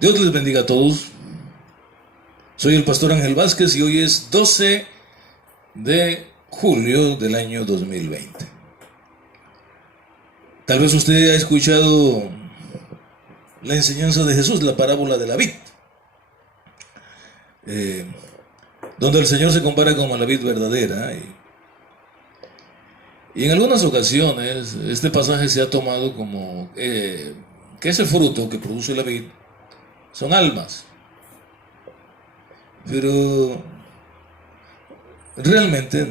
Dios les bendiga a todos. Soy el pastor Ángel Vázquez y hoy es 12 de julio del año 2020. Tal vez usted ha escuchado la enseñanza de Jesús, la parábola de la vid, donde el Señor se compara como la vid verdadera. Y en algunas ocasiones este pasaje se ha tomado como que ese fruto que produce la vid son almas. Pero realmente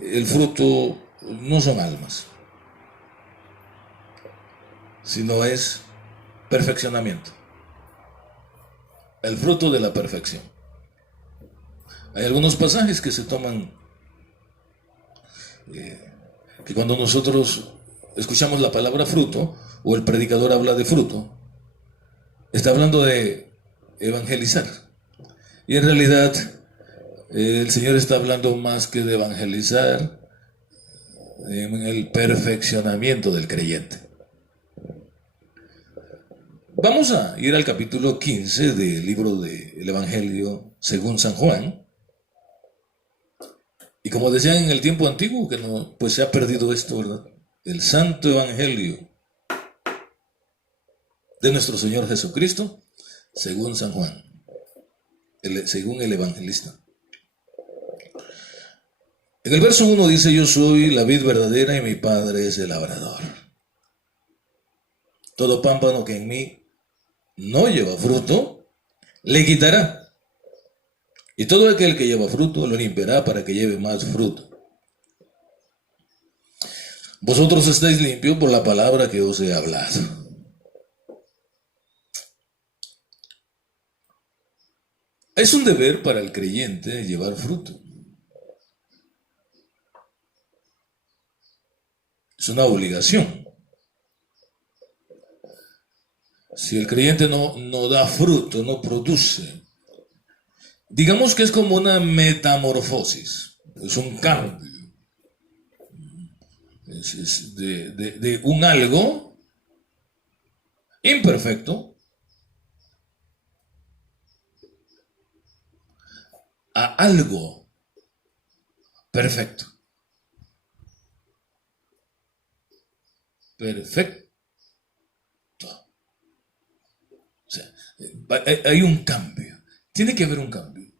el fruto no son almas, sino es perfeccionamiento. El fruto de la perfección. Hay algunos pasajes que se toman, que cuando nosotros escuchamos la palabra fruto, o el predicador habla de fruto, está hablando de evangelizar. Y en realidad el Señor está hablando más que de evangelizar, en el perfeccionamiento del creyente. Vamos a ir al capítulo 15 del libro del Evangelio según San Juan. Y como decían en el tiempo antiguo, que no, pues se ha perdido esto, ¿verdad? El Santo Evangelio de nuestro Señor Jesucristo según San Juan, según el evangelista. En el verso 1 dice: yo soy la vid verdadera y mi Padre es el labrador. Todo pámpano que en mí no lleva fruto, le quitará. Y todo aquel que lleva fruto, lo limpiará para que lleve más fruto. Vosotros estáis limpios por la palabra que os he hablado. Es un deber para el creyente llevar fruto. Es una obligación. Si el creyente no da fruto, no produce, digamos que es como una metamorfosis, es un cambio. Es de un algo imperfecto a algo perfecto. Perfecto. O sea, hay un cambio. Tiene que haber un cambio.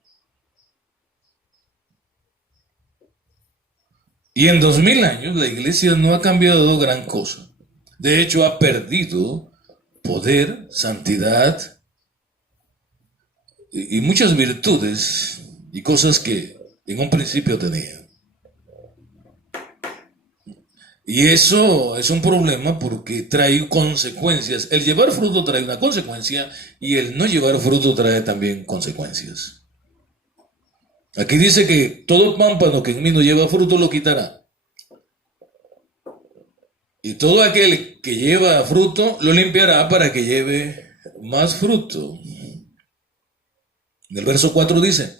Y en 2000 años la iglesia no ha cambiado gran cosa. De hecho, ha perdido poder, santidad y muchas virtudes y cosas que en un principio tenía. Y eso es un problema porque trae consecuencias. El llevar fruto trae una consecuencia y el no llevar fruto trae también consecuencias. Aquí dice que todo pámpano que en mí no lleva fruto lo quitará. Y todo aquel que lleva fruto lo limpiará para que lleve más fruto. En el verso 4 dice: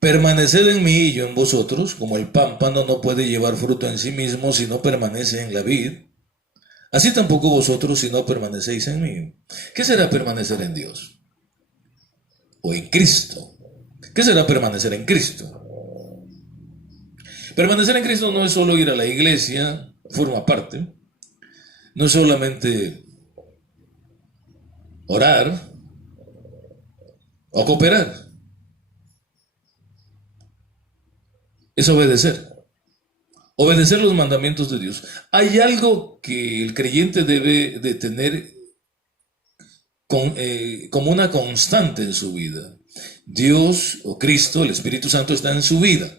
permaneced en mí y yo en vosotros, como el pámpano no puede llevar fruto en sí mismo si no permanece en la vid, así tampoco vosotros si no permanecéis en mí. ¿Qué será permanecer en Dios? O en Cristo. ¿Qué será permanecer en Cristo? Permanecer en Cristo no es solo ir a la iglesia, forma parte. No es solamente orar o cooperar. Es obedecer. Obedecer los mandamientos de Dios. Hay algo que el creyente debe de tener como una constante en su vida. Dios o Cristo, el Espíritu Santo, está en su vida.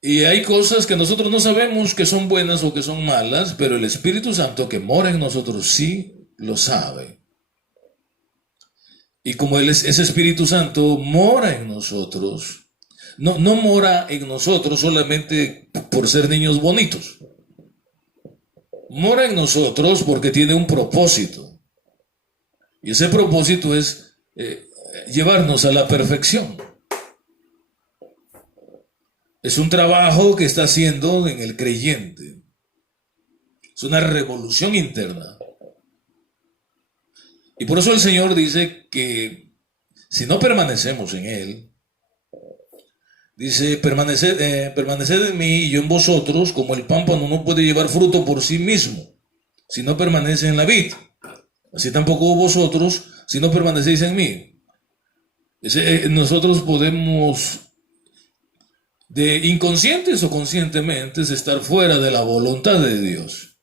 Y hay cosas que nosotros no sabemos que son buenas o que son malas, pero el Espíritu Santo que mora en nosotros sí lo sabe. Y como ese Espíritu Santo mora en nosotros, no mora en nosotros solamente por ser niños bonitos. Mora en nosotros porque tiene un propósito. Y ese propósito es llevarnos a la perfección. Es un trabajo que está haciendo en el creyente. Es una revolución interna. Y por eso el Señor dice que si no permanecemos en Él, dice, permaneced en mí y yo en vosotros, como el pámpano no puede llevar fruto por sí mismo, si no permanece en la vid. Así tampoco vosotros, si no permanecéis en mí. Nosotros podemos, de inconscientes o conscientemente, estar fuera de la voluntad de Dios.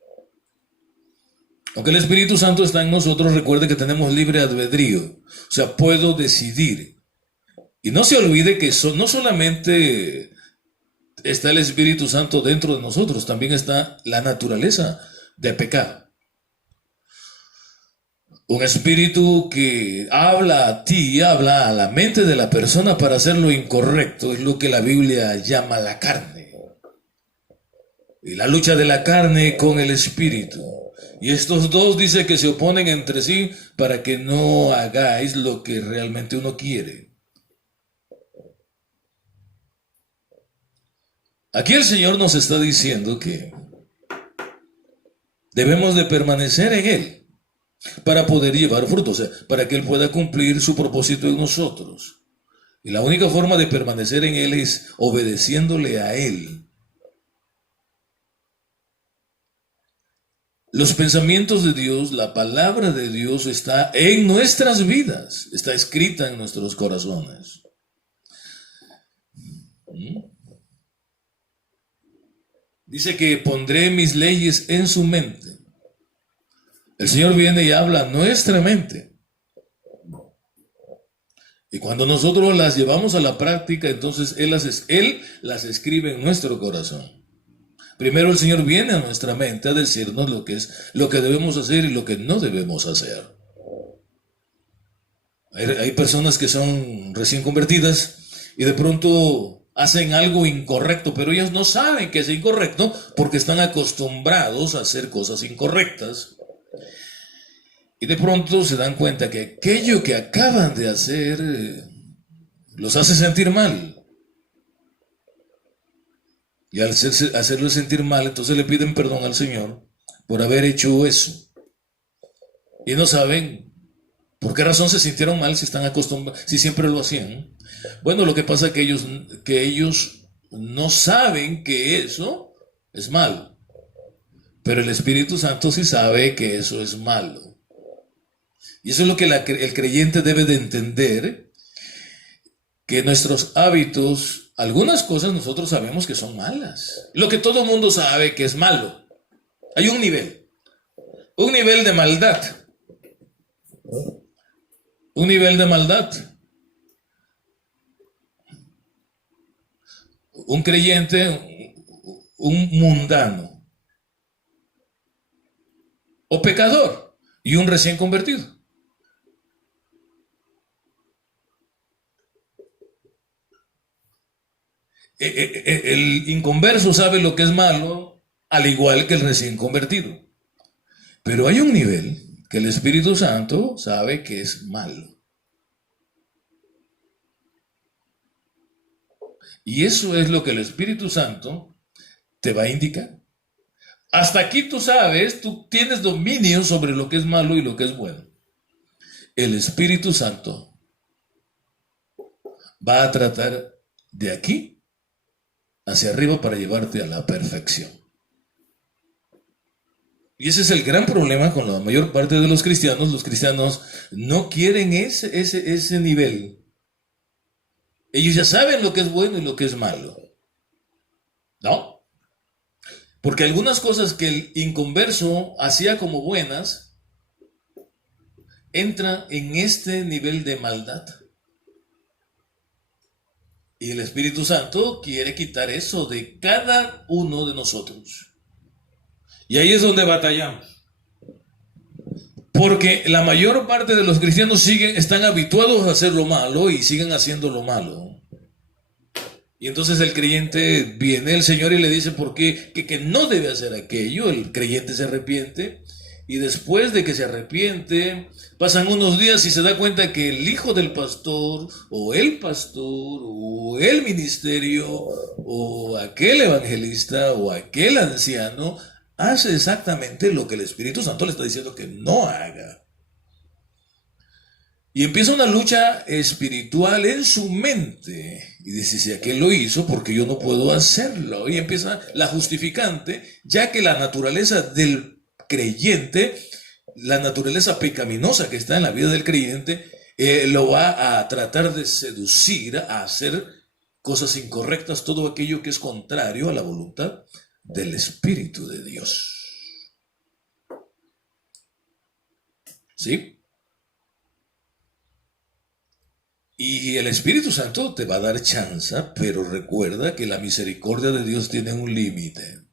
Aunque el Espíritu Santo está en nosotros, recuerde que tenemos libre albedrío. O sea, puedo decidir. Y no se olvide que no solamente está el Espíritu Santo dentro de nosotros, también está la naturaleza de pecado. Un espíritu que habla a ti, habla a la mente de la persona para hacer lo incorrecto, es lo que la Biblia llama la carne. Y la lucha de la carne con el espíritu. Y estos dos dice que se oponen entre sí para que no hagáis lo que realmente uno quiere. Aquí el Señor nos está diciendo que debemos de permanecer en Él para poder llevar fruto, o sea, para que Él pueda cumplir su propósito en nosotros. Y la única forma de permanecer en Él es obedeciéndole a Él. Los pensamientos de Dios, la palabra de Dios está en nuestras vidas, está escrita en nuestros corazones. Dice que pondré mis leyes en su mente. El Señor viene y habla a nuestra mente. Y cuando nosotros las llevamos a la práctica, entonces Él las escribe en nuestro corazón. Primero el Señor viene a nuestra mente a decirnos lo que debemos hacer y lo que no debemos hacer. Hay personas que son recién convertidas y de pronto hacen algo incorrecto, pero ellos no saben que es incorrecto porque están acostumbrados a hacer cosas incorrectas. Y de pronto se dan cuenta que aquello que acaban de hacer los hace sentir mal. Y al hacerlo sentir mal, entonces le piden perdón al Señor por haber hecho eso. Y no saben por qué razón se sintieron mal si están acostumbrados, si siempre lo hacían. Bueno, lo que pasa es que ellos no saben que eso es malo. Pero el Espíritu Santo sí sabe que eso es malo. Y eso es lo que el creyente debe de entender, que nuestros hábitos, algunas cosas nosotros sabemos que son malas. Lo que todo el mundo sabe que es malo. Hay un nivel de maldad. Un nivel de maldad. Un creyente, un mundano, o pecador, y un recién convertido. El inconverso sabe lo que es malo, al igual que el recién convertido. Pero hay un nivel que el Espíritu Santo sabe que es malo. Y eso es lo que el Espíritu Santo te va a indicar. Hasta aquí tú sabes, tú tienes dominio sobre lo que es malo y lo que es bueno. El Espíritu Santo va a tratar de aquí hacia arriba para llevarte a la perfección. Y ese es el gran problema con la mayor parte de los cristianos. Los cristianos no quieren ese nivel. Ellos ya saben lo que es bueno y lo que es malo. ¿No? Porque algunas cosas que el inconverso hacía como buenas, entra en este nivel de maldad. Y el Espíritu Santo quiere quitar eso de cada uno de nosotros. Y ahí es donde batallamos. Porque la mayor parte de los cristianos están habituados a hacer lo malo y siguen haciendo lo malo. Y entonces el creyente viene el Señor y le dice por qué que no debe hacer aquello. El creyente se arrepiente. Y después de que se arrepiente, pasan unos días y se da cuenta que el hijo del pastor, o el ministerio, o aquel evangelista, o aquel anciano, hace exactamente lo que el Espíritu Santo le está diciendo que no haga. Y empieza una lucha espiritual en su mente. Y dice, si aquel lo hizo, ¿por qué yo no puedo hacerlo? Y empieza la justificante, ya que la naturaleza del creyente, la naturaleza pecaminosa que está en la vida del creyente, lo va a tratar de seducir a hacer cosas incorrectas, todo aquello que es contrario a la voluntad del Espíritu de Dios. ¿Sí? Y el Espíritu Santo te va a dar chance, pero recuerda que la misericordia de Dios tiene un límite.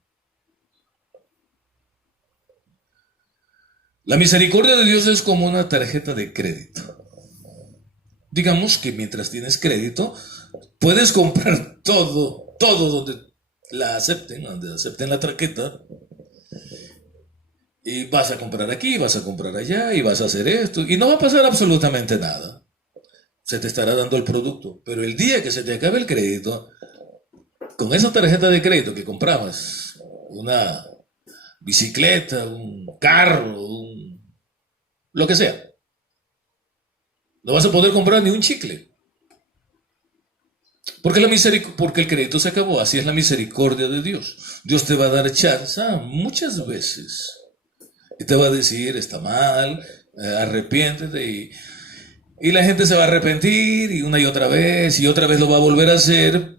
La misericordia de Dios es como una tarjeta de crédito. Digamos que mientras tienes crédito, puedes comprar todo donde donde acepten la tarjeta. Y vas a comprar aquí, vas a comprar allá, y vas a hacer esto, y no va a pasar absolutamente nada. Se te estará dando el producto. Pero el día que se te acabe el crédito, con esa tarjeta de crédito que comprabas, una bicicleta, un carro, lo que sea, no vas a poder comprar ni un chicle. Porque el crédito se acabó. Así es la misericordia de Dios. Dios te va a dar chance muchas veces. Y te va a decir, está mal, arrepiéntete. Y la gente se va a arrepentir y una y otra vez lo va a volver a hacer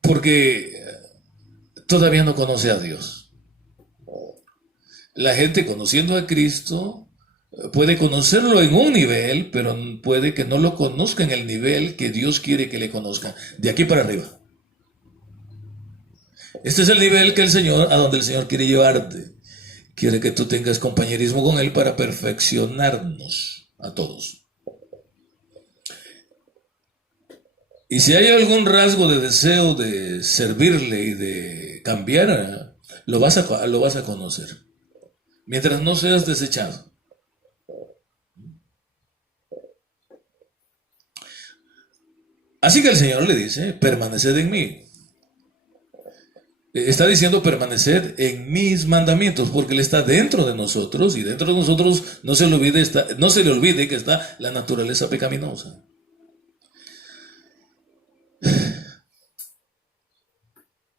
porque todavía no conoce a Dios. La gente conociendo a Cristo puede conocerlo en un nivel, pero puede que no lo conozca en el nivel que Dios quiere que le conozcan, de aquí para arriba. Este es el nivel que a donde el Señor quiere llevarte. Quiere que tú tengas compañerismo con Él para perfeccionarnos a todos. Y si hay algún rasgo de deseo de servirle y de cambiar, lo vas a conocer. Mientras no seas desechado. Así que el Señor le dice, permaneced en mí. Está diciendo permaneced en mis mandamientos, porque Él está dentro de nosotros, y dentro de nosotros no se le olvide que está la naturaleza pecaminosa.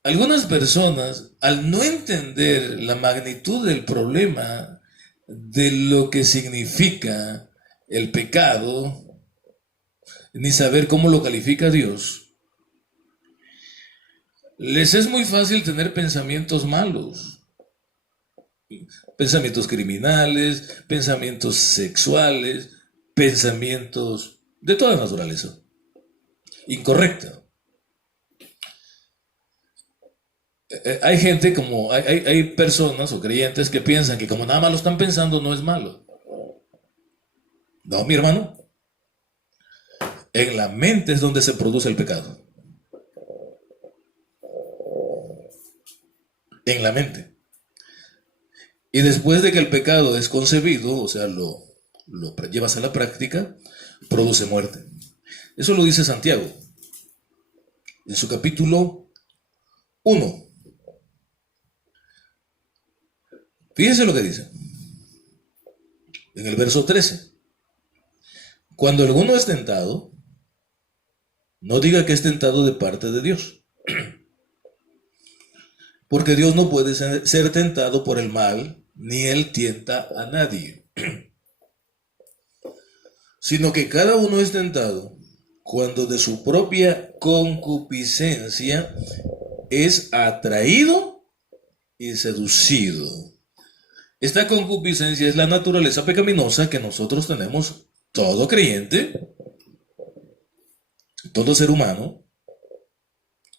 Algunas personas, al no entender la magnitud del problema de lo que significa el pecado, ni saber cómo lo califica Dios, les es muy fácil tener pensamientos malos, pensamientos criminales, pensamientos sexuales, pensamientos de toda naturaleza, incorrecta. Hay gente hay personas o creyentes que piensan que como nada más lo están pensando no es malo. No, mi hermano. En la mente es donde se produce el pecado. En la mente. Y después de que el pecado es concebido, o sea, lo llevas a la práctica, produce muerte. Eso lo dice Santiago en su capítulo 1. Fíjense lo que dice. En el verso 13. Cuando alguno es tentado, no diga que es tentado de parte de Dios. Porque Dios no puede ser tentado por el mal, ni Él tienta a nadie. Sino que cada uno es tentado cuando de su propia concupiscencia es atraído y seducido. Esta concupiscencia es la naturaleza pecaminosa que nosotros tenemos, todo creyente, todo ser humano,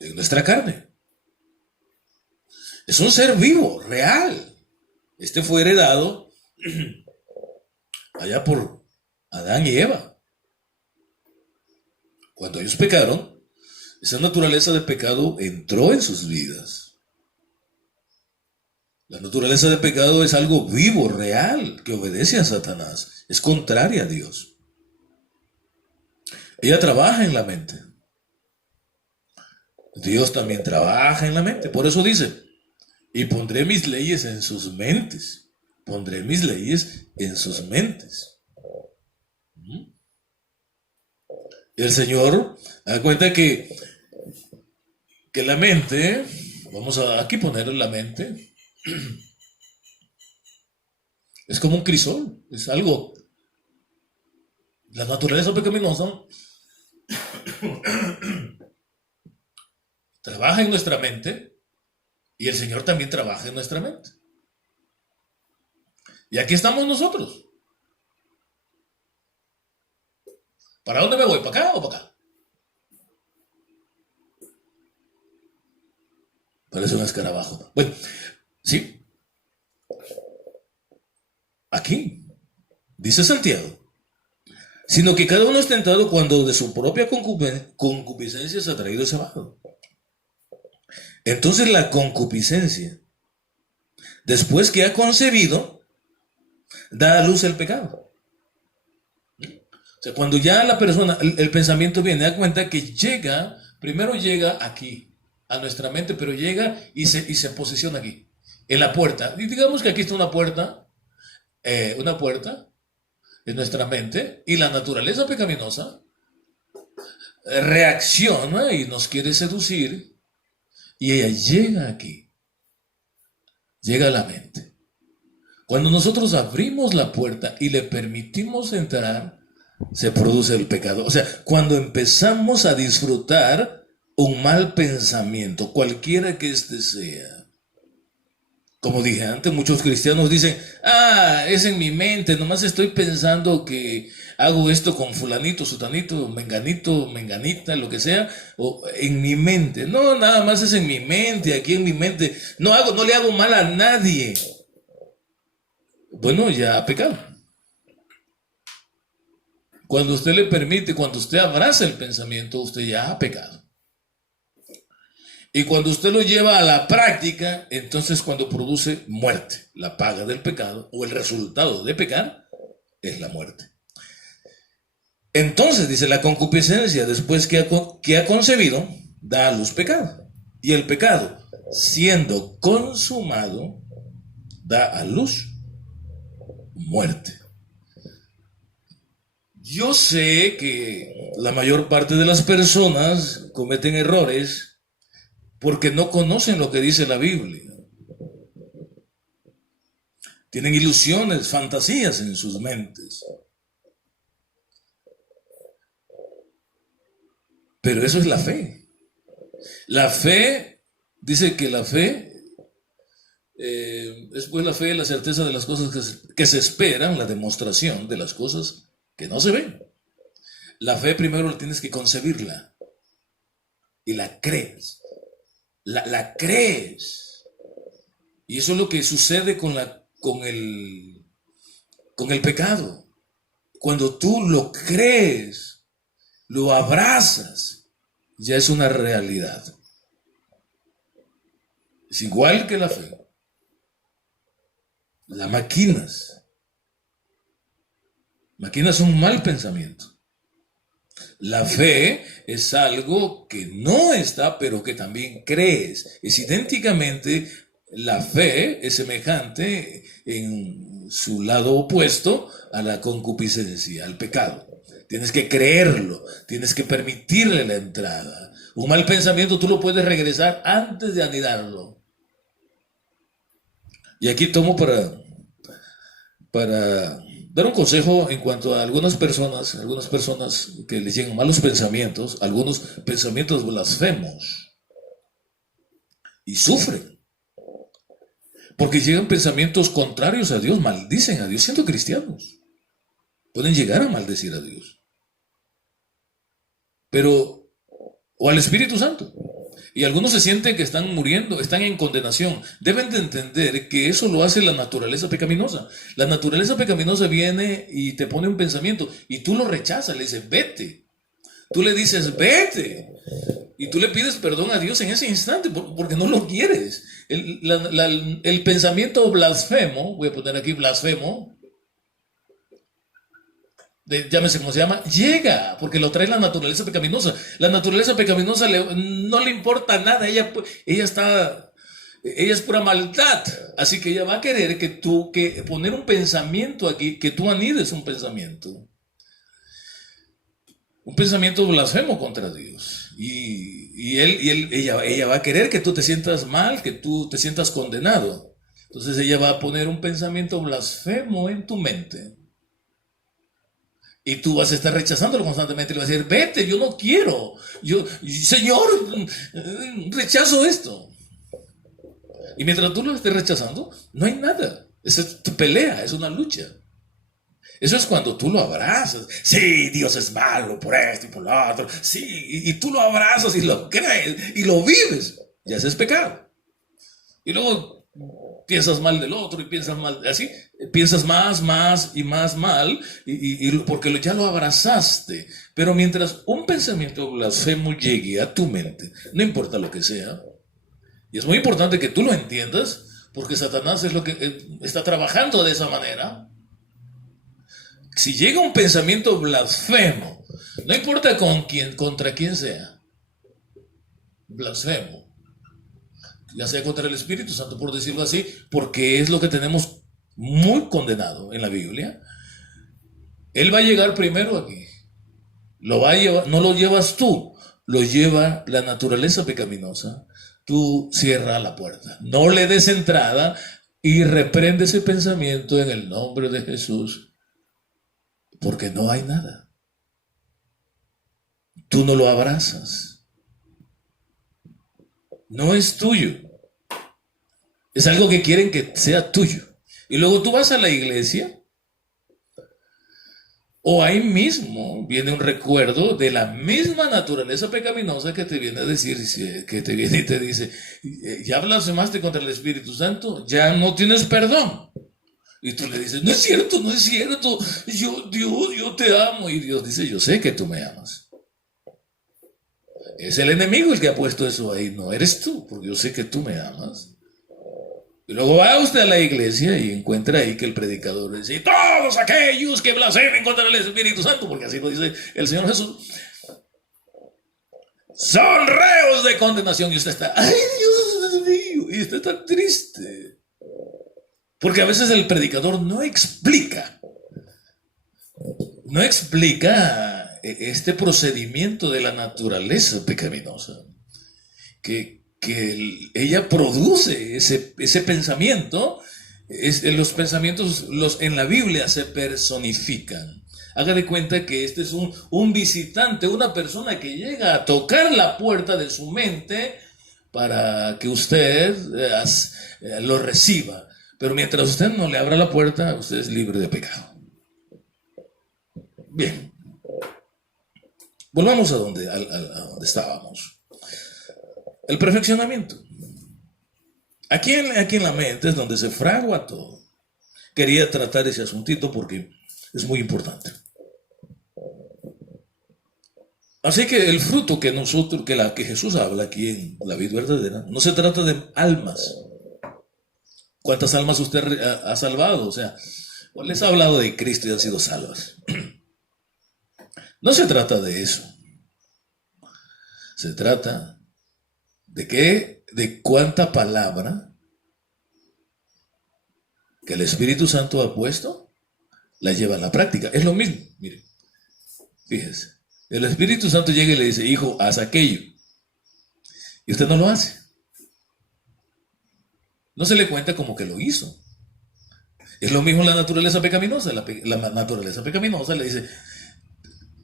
en nuestra carne. Es un ser vivo, real. Este fue heredado allá por Adán y Eva. Cuando ellos pecaron, esa naturaleza de pecado entró en sus vidas. La naturaleza de pecado es algo vivo, real, que obedece a Satanás. Es contraria a Dios. Ella trabaja en la mente. Dios también trabaja en la mente. Por eso dice, y pondré mis leyes en sus mentes. Pondré mis leyes en sus mentes. El Señor da cuenta que la mente, vamos a aquí poner la mente, es como un crisol, es algo, la naturaleza pecaminosa trabaja en nuestra mente y el Señor también trabaja en nuestra mente. Y aquí estamos nosotros. ¿Para dónde me voy? ¿Para acá o para acá? Parece un escarabajo. Bueno, sí. Aquí, dice Santiago, sino que cada uno es tentado cuando de su propia concupiscencia es atraído ese abajo. Entonces la concupiscencia, después que ha concebido, da a luz el pecado. O sea, cuando ya la persona, el pensamiento viene, da cuenta que primero llega aquí, a nuestra mente, pero llega y se posiciona aquí, en la puerta. Y digamos que aquí está una puerta en nuestra mente, y la naturaleza pecaminosa reacciona y nos quiere seducir, y ella llega aquí, llega a la mente. Cuando nosotros abrimos la puerta y le permitimos entrar, se produce el pecado. O sea, cuando empezamos a disfrutar un mal pensamiento, cualquiera que éste sea. Como dije antes, muchos cristianos dicen, es en mi mente, nomás estoy pensando que hago esto con fulanito, sutanito, menganito, menganita, lo que sea, o en mi mente. No, nada más es en mi mente, aquí en mi mente. No le hago mal a nadie. Bueno, ya ha pecado. Cuando usted le permite, cuando usted abraza el pensamiento, usted ya ha pecado. Y cuando usted lo lleva a la práctica, entonces cuando produce muerte, la paga del pecado o el resultado de pecar es la muerte. Entonces, dice, la concupiscencia, después que ha concebido, da a luz pecado. Y el pecado, siendo consumado, da a luz muerte. Yo sé que la mayor parte de las personas cometen errores porque no conocen lo que dice la Biblia. Tienen ilusiones, fantasías en sus mentes. Pero eso es la fe. La fe, dice que la fe es pues la fe, la certeza de las cosas que se esperan, la demostración de las cosas que no se ven. La fe primero tienes que concebirla y la crees. La crees. Y eso es lo que sucede con el pecado. Cuando tú lo crees, lo abrazas, ya es una realidad. Es igual que la fe. La maquinas. Maquinas un mal pensamiento. La fe es algo que no está, pero que también crees. Es idénticamente, la fe es semejante en su lado opuesto a la concupiscencia, al pecado. Tienes que creerlo, tienes que permitirle la entrada. Un mal pensamiento tú lo puedes regresar antes de anidarlo. Y aquí tomo para dar un consejo en cuanto a algunas personas que les llegan malos pensamientos, algunos pensamientos blasfemos, y sufren, porque llegan pensamientos contrarios a Dios, maldicen a Dios siendo cristianos, pueden llegar a maldecir a Dios, o al Espíritu Santo. Y algunos se sienten que están muriendo, están en condenación. Deben de entender que eso lo hace la naturaleza pecaminosa. La naturaleza pecaminosa viene y te pone un pensamiento y tú lo rechazas, le dices, vete. Tú le dices, vete. Y tú le pides perdón a Dios en ese instante porque no lo quieres. El pensamiento blasfemo, voy a poner aquí blasfemo, llámese como se llama, llega, porque lo trae la naturaleza pecaminosa. La naturaleza pecaminosa no le importa nada, ella es pura maldad, así que ella va a querer que poner un pensamiento aquí, que tú anides un pensamiento. un pensamiento blasfemo contra Dios. Ella va a querer que tú te sientas mal, que tú te sientas condenado. Entonces ella va a poner un pensamiento blasfemo en tu mente. Y tú vas a estar rechazándolo constantemente. Y le vas a decir, vete, yo no quiero. Señor, rechazo esto. Y mientras tú lo estés rechazando, no hay nada. Esa es tu pelea, es una lucha. Eso es cuando tú lo abrazas. Sí, Dios es malo por esto y por lo otro. Sí, y tú lo abrazas y lo crees y lo vives. Ya ese es pecado. Y luego piensas mal del otro y piensas mal, así, piensas más y más mal, porque ya lo abrazaste. Pero mientras un pensamiento blasfemo llegue a tu mente, no importa lo que sea, y es muy importante que tú lo entiendas, porque Satanás es lo que está trabajando de esa manera. Si llega un pensamiento blasfemo, no importa contra quién sea, blasfemo, ya sea contra el Espíritu Santo, por decirlo así, porque es lo que tenemos muy condenado en la Biblia. Él va a llegar primero aquí. Lo va a llevar, no lo llevas tú, lo lleva la naturaleza pecaminosa. Tú cierra la puerta, no le des entrada y reprende ese pensamiento en el nombre de Jesús, porque no hay nada. Tú no lo abrazas. No es tuyo. Es algo que quieren que sea tuyo. Y luego tú vas a la iglesia, o ahí mismo viene un recuerdo de la misma naturaleza pecaminosa que te viene a decir, que te viene y te dice, ya blasfemaste contra el Espíritu Santo, ya no tienes perdón. Y tú le dices, no es cierto, no es cierto, Dios, yo te amo. Y Dios dice, yo sé que tú me amas. Es el enemigo el que ha puesto eso ahí, no eres tú, porque yo sé que tú me amas. Y luego va usted a la iglesia y encuentra ahí que el predicador dice, todos aquellos que blasfemen contra el Espíritu Santo, porque así lo dice el Señor Jesús, son reos de condenación. Y usted está, ay Dios mío, y usted está triste. Porque a veces el predicador no explica este procedimiento de la naturaleza pecaminosa, que ella produce ese pensamiento. Los pensamientos en la Biblia se personifican. Haga de cuenta que este es un visitante, una persona que llega a tocar la puerta de su mente para que usted lo reciba. Pero mientras usted no le abra la puerta, usted es libre de pecado. Bien. Volvamos a donde estábamos. El perfeccionamiento. Aquí en la mente es donde se fragua todo. Quería tratar ese asuntito porque es muy importante. Así que el fruto que Jesús habla aquí en la vida verdadera, no se trata de almas. ¿Cuántas almas usted ha salvado? O sea, les ha hablado de Cristo y han sido salvas. No se trata de eso. Se trata de cuánta palabra que el Espíritu Santo ha puesto, la lleva a la práctica. Es lo mismo, mire, fíjese. El Espíritu Santo llega y le dice, hijo, haz aquello. Y usted no lo hace. No se le cuenta como que lo hizo. Es lo mismo la naturaleza pecaminosa. La naturaleza pecaminosa le dice,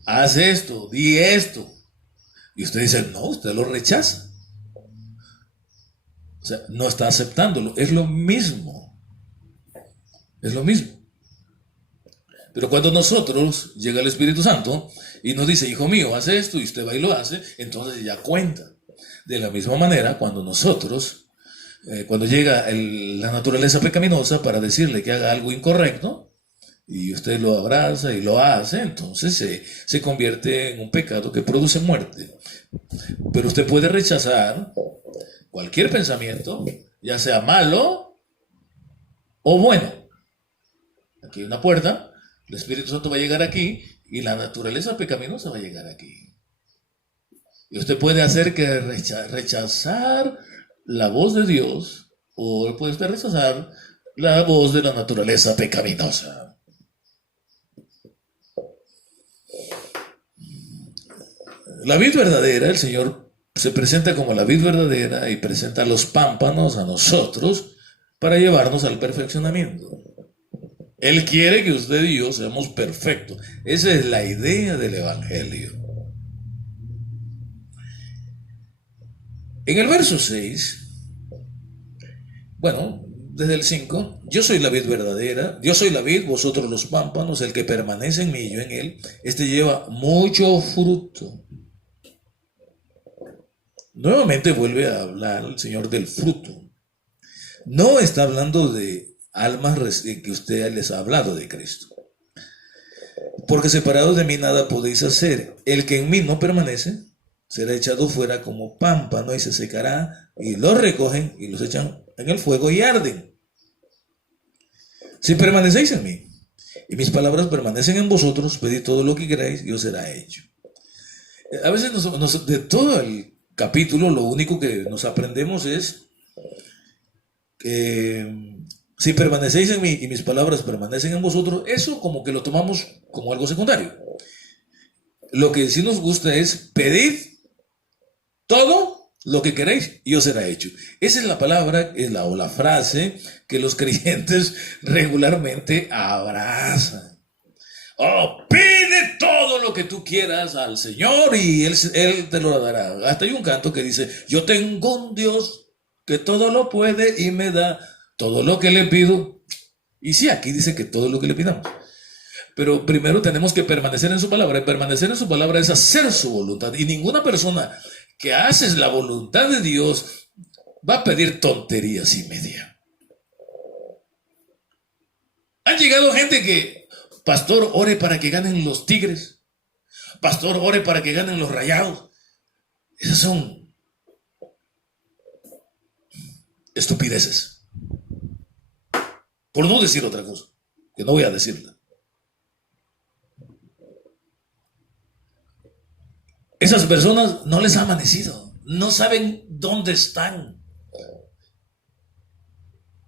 haz esto, di esto. Y usted dice, no, usted lo rechaza. O sea, no está aceptándolo. Es lo mismo. Es lo mismo. Pero cuando nosotros llega el Espíritu Santo y nos dice, hijo mío, haz esto, y usted va y lo hace, entonces ya cuenta. De la misma manera, cuando nosotros, cuando llega la naturaleza pecaminosa para decirle que haga algo incorrecto, y usted lo abraza y lo hace, entonces se convierte en un pecado que produce muerte. Pero usted puede rechazar cualquier pensamiento, ya sea malo o bueno. Aquí hay una puerta, el Espíritu Santo va a llegar aquí y la naturaleza pecaminosa va a llegar aquí. Y usted puede hacer que rechazar la voz de Dios, o puede usted rechazar la voz de la naturaleza pecaminosa. La vid verdadera, el Señor se presenta como la vid verdadera y presenta los pámpanos a nosotros para llevarnos al perfeccionamiento. Él quiere que usted y yo seamos perfectos. Esa es la idea del Evangelio. En el verso 6, bueno, desde el 5, yo soy la vid verdadera, yo soy la vid, vosotros los pámpanos, el que permanece en mí y yo en él, este lleva mucho fruto. Nuevamente vuelve a hablar el Señor del fruto. No está hablando de almas que usted les ha hablado de Cristo. Porque separados de mí nada podéis hacer. El que en mí no permanece será echado fuera como pámpano y se secará, y los recogen y los echan en el fuego y arden. Si permanecéis en mí y mis palabras permanecen en vosotros, pedid todo lo que queráis y os será hecho. A veces de todo el capítulo lo único que nos aprendemos es que si permanecéis en mí y mis palabras permanecen en vosotros, eso como que lo tomamos como algo secundario. Lo que sí nos gusta es pedid todo lo que queréis y os será hecho. Esa es la palabra o la frase que los creyentes regularmente abrazan. Oh, pide todo lo que tú quieras al Señor y Él te lo dará. Hasta hay un canto que dice, yo tengo un Dios que todo lo puede y me da todo lo que le pido. Y sí, aquí dice que todo lo que le pidamos. Pero primero tenemos que permanecer en su palabra. Y permanecer en su palabra es hacer su voluntad. Y ninguna persona que hace la voluntad de Dios va a pedir tonterías y media. Han llegado gente que, pastor, ore para que ganen los Tigres. Pastor, ore para que ganen los Rayados. Esas son estupideces. Por no decir otra cosa, que no voy a decirla. Esas personas no les ha amanecido, no saben dónde están.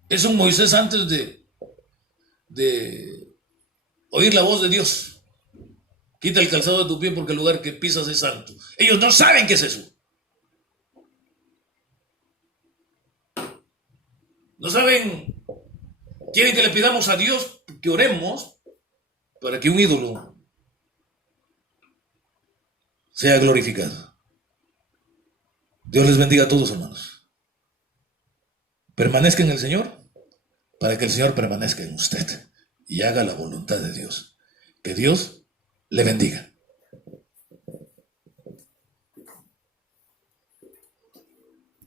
Es un Moisés antes de oír la voz de Dios. Quita el calzado de tu pie porque el lugar que pisas es santo. Ellos no saben qué es eso. No saben, quieren que le pidamos a Dios que oremos para que un ídolo sea glorificado. Dios les bendiga a todos, hermanos. Permanezca en el Señor para que el Señor permanezca en usted y haga la voluntad de Dios. Que Dios le bendiga.